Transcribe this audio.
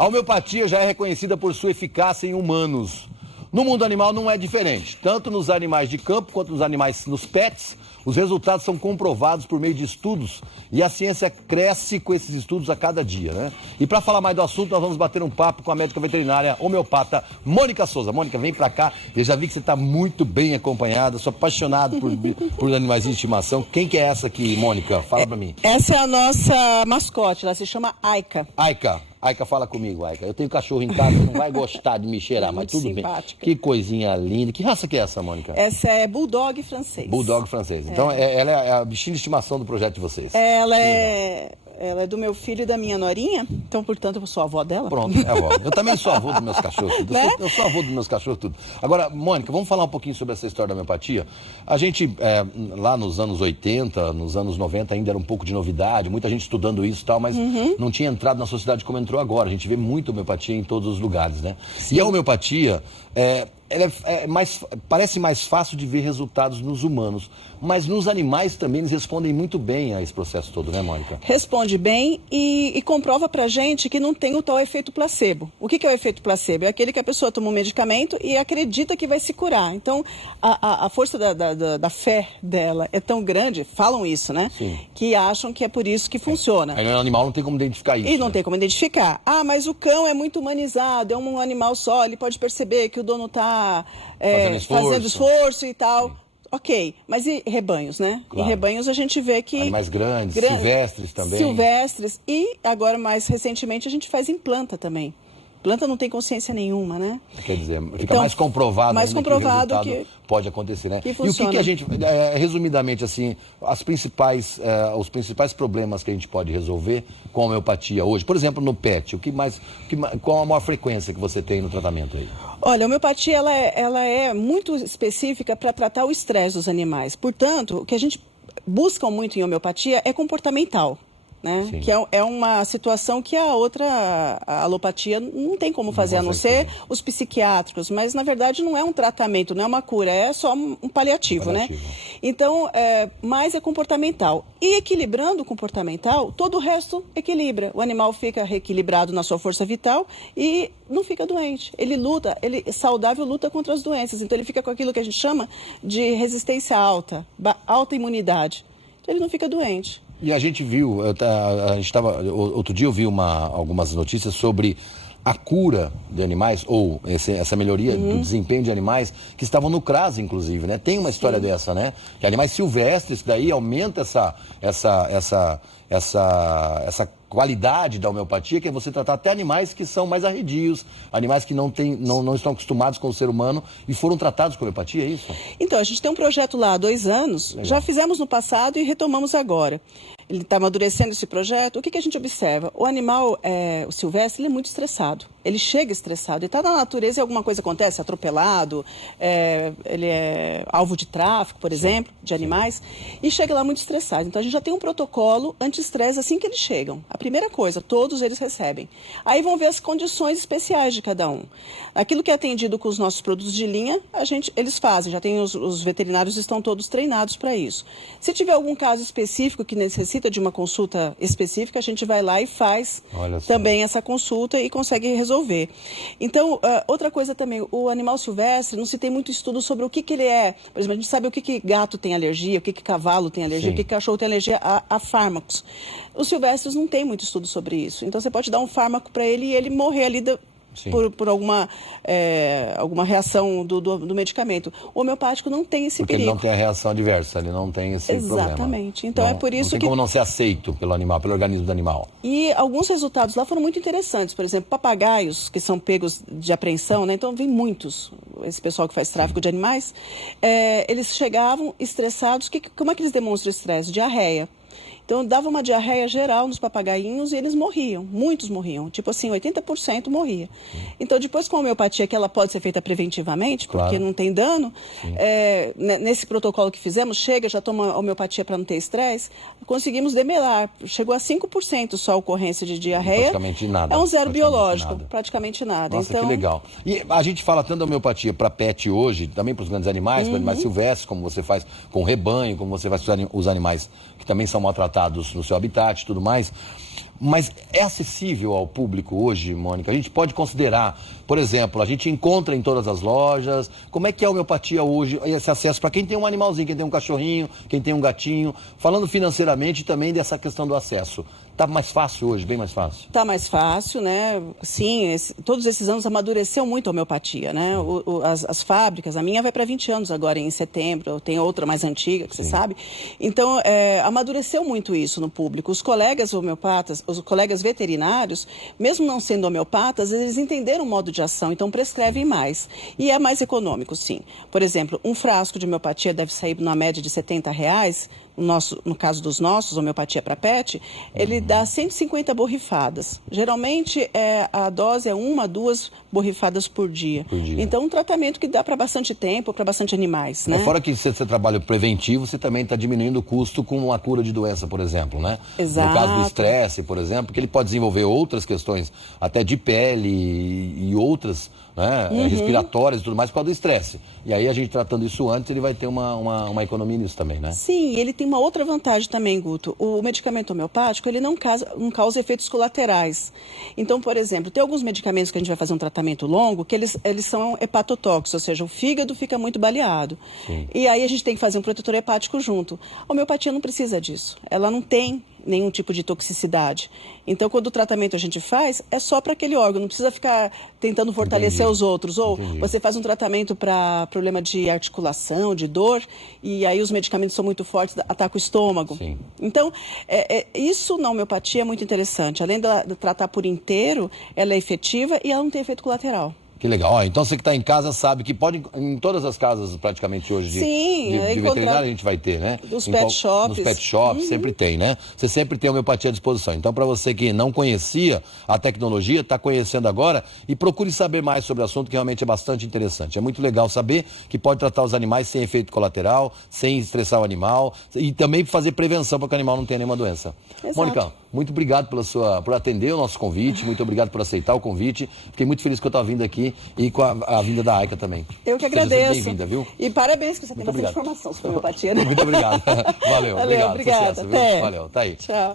A homeopatia já é reconhecida por sua eficácia em humanos. No mundo animal não é diferente. Tanto nos animais de campo quanto nos pets, os resultados são comprovados por meio de estudos e a ciência cresce com esses estudos a cada dia, né? E para falar mais do assunto, nós vamos bater um papo com a médica veterinária homeopata Mônica Souza. Mônica, vem para cá. Eu já vi que você está muito bem acompanhada, sou apaixonado por animais de estimação. Quem que é essa aqui, Mônica? Fala para mim. Essa é a nossa mascote, ela se chama Aika. Aika, fala comigo, Aika. Eu tenho cachorro em casa, não vai gostar de me cheirar, mas tudo simpática. Bem. Que coisinha linda. Que raça que é essa, Mônica? Essa é Bulldog francês. Bulldog francês. Então, ela é a bichinha de estimação do projeto de vocês. Ela é do meu filho e da minha norinha, então, portanto, eu sou a avó dela. Pronto, é avó. Eu também sou avô dos meus cachorros, tudo. Né? Eu sou avô dos meus cachorros, tudo. Agora, Mônica, vamos falar um pouquinho sobre essa história da homeopatia. A gente, lá nos anos 80, nos anos 90, ainda era um pouco de novidade, muita gente estudando isso e tal, mas não tinha entrado na sociedade como entrou agora. A gente vê muito homeopatia em todos os lugares, né? Sim. E a homeopatia, parece mais fácil de ver resultados nos humanos, mas nos animais também eles respondem muito bem a esse processo todo, né, Mônica? Responde bem e comprova pra gente que não tem o tal efeito placebo. O que é o efeito placebo? É aquele que a pessoa toma um medicamento e acredita que vai se curar. Então, a força da fé dela é tão grande, falam isso, né? Sim. Que acham que é por isso que funciona. Aí no animal não tem como identificar isso. E não tem como identificar. Ah, mas o cão é muito humanizado, é um animal só, ele pode perceber que o dono está fazendo esforço e tal. Sim. Ok, mas e rebanhos, né? Claro. Em rebanhos a gente vê que... Animais grandes, silvestres também. Silvestres e agora mais recentemente a gente faz em planta também. Planta não tem consciência nenhuma, né? Quer dizer, fica mais comprovado, que pode acontecer, né? Que e o que a gente, resumidamente assim, os principais problemas que a gente pode resolver com a homeopatia hoje? Por exemplo, no pet, qual a maior frequência que você tem no tratamento aí? Olha, a homeopatia ela é muito específica para tratar o estresse dos animais. Portanto, o que a gente busca muito em homeopatia é comportamental. Né? Que é uma situação que a alopatia não tem como fazer, a não ser os psiquiátricos, mas na verdade não é um tratamento, não é uma cura, é só um paliativo, né? Então, mais é comportamental. E equilibrando o comportamental, todo o resto equilibra. O animal fica reequilibrado na sua força vital e não fica doente. Ele saudável luta contra as doenças, então ele fica com aquilo que a gente chama de resistência alta, alta imunidade. Então ele não fica doente. E a gente viu, outro dia eu vi algumas notícias sobre a cura de animais, ou essa melhoria do desempenho de animais que estavam no CRAS, inclusive, né? Tem uma história dessa, né? Que animais silvestres, que daí aumenta essa qualidade da homeopatia, que é você tratar até animais que são mais arredios, animais que não estão acostumados com o ser humano e foram tratados com homeopatia, é isso? Então, a gente tem um projeto lá há 2 anos, já fizemos no passado e retomamos agora. Ele está amadurecendo esse projeto. O que a gente observa? O animal, o silvestre, ele é muito estressado. Ele chega estressado. Ele está na natureza e alguma coisa acontece, atropelado, ele é alvo de tráfico, por exemplo, de animais, e chega lá muito estressado. Então, a gente já tem um protocolo anti-estresse assim que eles chegam. A primeira coisa, todos eles recebem. Aí vão ver as condições especiais de cada um. Aquilo que é atendido com os nossos produtos de linha, eles fazem. Já tem os veterinários estão todos treinados para isso. Se tiver algum caso específico que necessita de uma consulta específica, a gente vai lá e faz também essa consulta e consegue resolver. Então, outra coisa também, o animal silvestre, não se tem muito estudo sobre o que ele é. Por exemplo, a gente sabe o que gato tem alergia, o que cavalo tem alergia, o que cachorro tem alergia a fármacos. Os silvestres não tem muito estudo sobre isso. Então, você pode dar um fármaco para ele e ele morrer ali por alguma reação do medicamento. O homeopático não tem esse perigo. Porque ele não tem a reação adversa, ele não tem esse problema. Exatamente. Então é por isso não tem como não ser aceito pelo animal, pelo organismo do animal. E alguns resultados lá foram muito interessantes. Por exemplo, papagaios que são pegos de apreensão, né? Então vem muitos, esse pessoal que faz tráfico de animais, eles chegavam estressados. Como é que eles demonstram estresse? Diarreia. Então, dava uma diarreia geral nos papagainhos e eles morriam, muitos morriam, tipo assim, 80% morria. Então, depois com a homeopatia, que ela pode ser feita preventivamente, porque não tem dano, nesse protocolo que fizemos, já toma homeopatia para não ter estresse, conseguimos demelar, chegou a 5% só a ocorrência de diarreia. Praticamente nada. É um zero biológico, praticamente nada. Nossa, então... que legal. E a gente fala tanto da homeopatia para pet hoje, também para os grandes animais, para animais silvestres, como você faz com rebanho, como você faz com os animais que também são maltratados no seu habitat e tudo mais. Mas é acessível ao público hoje, Mônica? A gente pode considerar, por exemplo, a gente encontra em todas as lojas. Como é que é a homeopatia hoje, esse acesso para quem tem um animalzinho, quem tem um cachorrinho, quem tem um gatinho? Falando financeiramente também dessa questão do acesso. Está mais fácil hoje, bem mais fácil? Está mais fácil, né? Sim, todos esses anos amadureceu muito a homeopatia, né? As fábricas, a minha vai para 20 anos agora em setembro, tem outra mais antiga, que você sabe. Então, amadureceu muito isso no público. Os colegas homeopatas, os colegas veterinários, mesmo não sendo homeopatas, eles entenderam o modo de ação, então prescrevem mais. E é mais econômico, sim. Por exemplo, um frasco de homeopatia deve sair na média de R$70. No caso dos nossos, homeopatia para pet, ele dá 150 borrifadas. Geralmente, a dose é 1 a 2 borrifadas por dia. Então, um tratamento que dá para bastante tempo, para bastante animais, né? Fora que você trabalha preventivo, você também está diminuindo o custo com a cura de doença, por exemplo, né? Exato. No caso do estresse, por exemplo, que ele pode desenvolver outras questões, até de pele e outras, né, respiratórias e tudo mais, por causa do estresse. E aí, a gente tratando isso antes, ele vai ter uma economia nisso também, né? Sim, ele tem uma outra vantagem também, Guto. O medicamento homeopático, ele não causa efeitos colaterais. Então, por exemplo, tem alguns medicamentos que a gente vai fazer um tratamento longo, que eles são hepatotóxicos, ou seja, o fígado fica muito baleado. Sim. E aí a gente tem que fazer um protetor hepático junto. A homeopatia não precisa disso. Ela não tem nenhum tipo de toxicidade. Então, quando o tratamento a gente faz, é só para aquele órgão, não precisa ficar tentando fortalecer os outros. Ou você faz um tratamento para problema de articulação, de dor, e aí os medicamentos são muito fortes, ataca o estômago. Sim. Então, isso na homeopatia é muito interessante. Além de tratar por inteiro, ela é efetiva e ela não tem efeito colateral. Que legal. Ó, então você que está em casa sabe que pode, em todas as casas praticamente hoje de veterinário a gente vai ter, né? Nos pet shops. Nos pet shops, sempre tem, né? Você sempre tem homeopatia à disposição. Então, para você que não conhecia a tecnologia, está conhecendo agora e procure saber mais sobre o assunto, que realmente é bastante interessante. É muito legal saber que pode tratar os animais sem efeito colateral, sem estressar o animal e também fazer prevenção para que o animal não tenha nenhuma doença. Exato. Mônica, muito obrigado por atender o nosso convite, muito obrigado por aceitar o convite. Fiquei muito feliz que eu estava vindo aqui e com a vinda da Aika também. Eu que agradeço. Bem-vinda, viu? E parabéns que você tem bastante informação sobre homeopatia, né? Muito obrigado. Valeu, obrigado. Obrigada. Sucesso, Até. Valeu, tá aí. Tchau.